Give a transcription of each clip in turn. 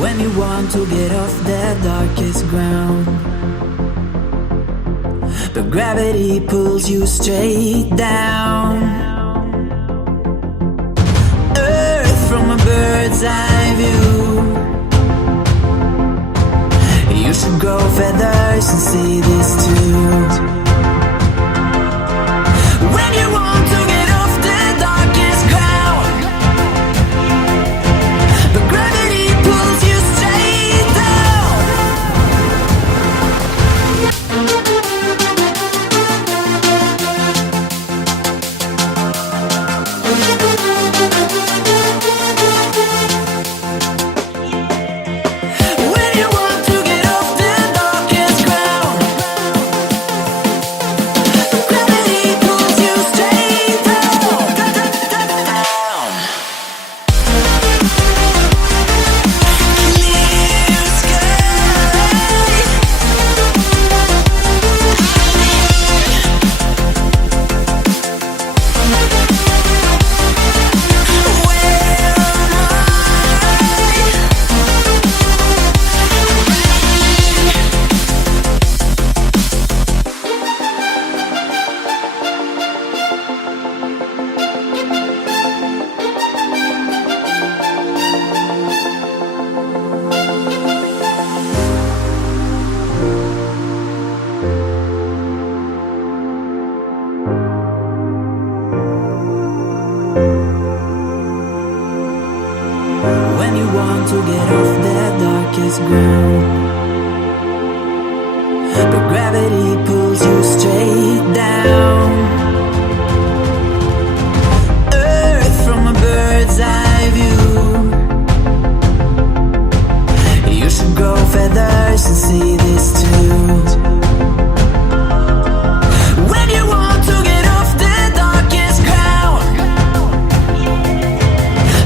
When you want to get off the darkest ground, but gravity pulls you straight down. Earth from a bird's eye view. You should grow feathers and see this too. When you want to get off the darkest ground, but gravity pulls you straight down. When you want to get off the darkest ground, but gravity pulls you straight down. Clear sky. When you want to get off the darkest ground, but gravity pulls you straight down. Earth from a bird's eye view. You should grow feathers and see this too. When you want to get off the darkest ground,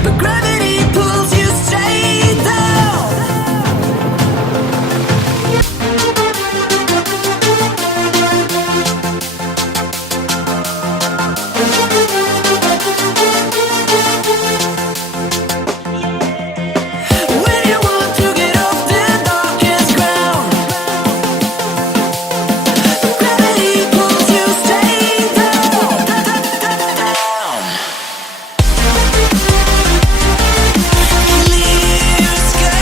but gravity pulls you straight down. When you want to get off the darkest ground, but gravity pulls you straight down. Clear sky.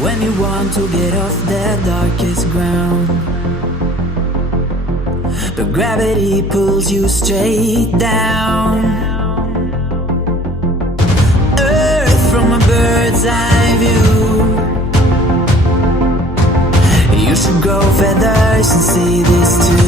When you want to get off the darkest ground, but gravity pulls you straight down. Earth from a bird's eye view. You should grow feathers and see this too.